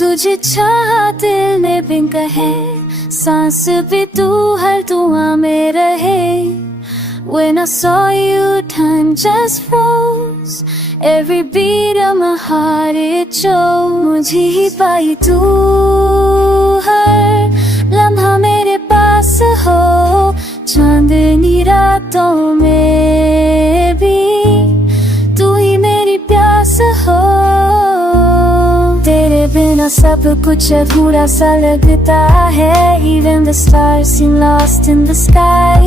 तुझे चाहा दिल ने बिन कहे, सांस भी तू हर दुआ में रहे। When I saw you, time just froze. Every beat of my heart it chose. मुझे ही पाई तू हर लम्हा मेरे पास हो, चांदनी रातों में भी तू ही मेरी प्यास हो। तेरे बिना सब कुछ अधूरा सा लगता है, even the stars seem lost in the sky.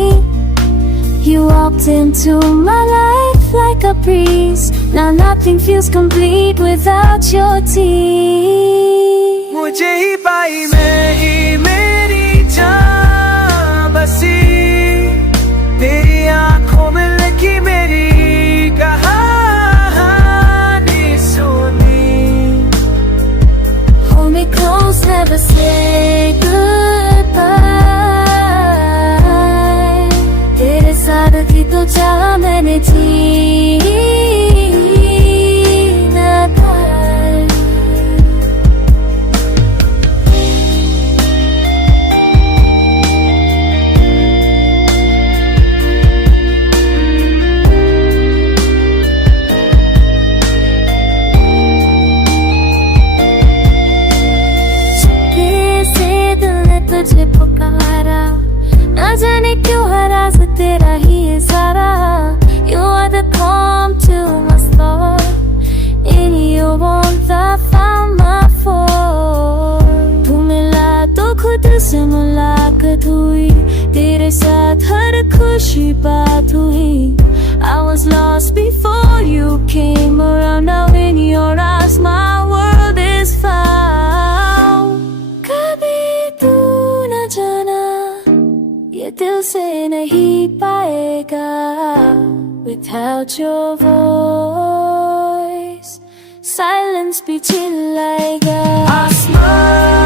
You walked into my life like a breeze. Now nothing feels complete without your teeth. मुझे ही पाई मैं ही मेरी जान बसी, तेरी आंखों में लिखी मेरी कहानी सुनी। Hold me close, never say goodbye. तेरे साथ ही तो चाहा मैंने जीना पाए। चुपके से दिल ने तुझे पुकारा, ना जाने क्यों हर राज तेरा ही है सारा। You are the calm to my storm, in your warmth I found my form. तू मिला तो खुद से मुलाकात हुई, तेरे साथ हर खुशी बात हुई। I was lost before you came around, now in your eyes my world is found. कभी तू न जाना ये दिल से नहीं पाएगा, without your voice silence भी चिल्लाएगा। आसमान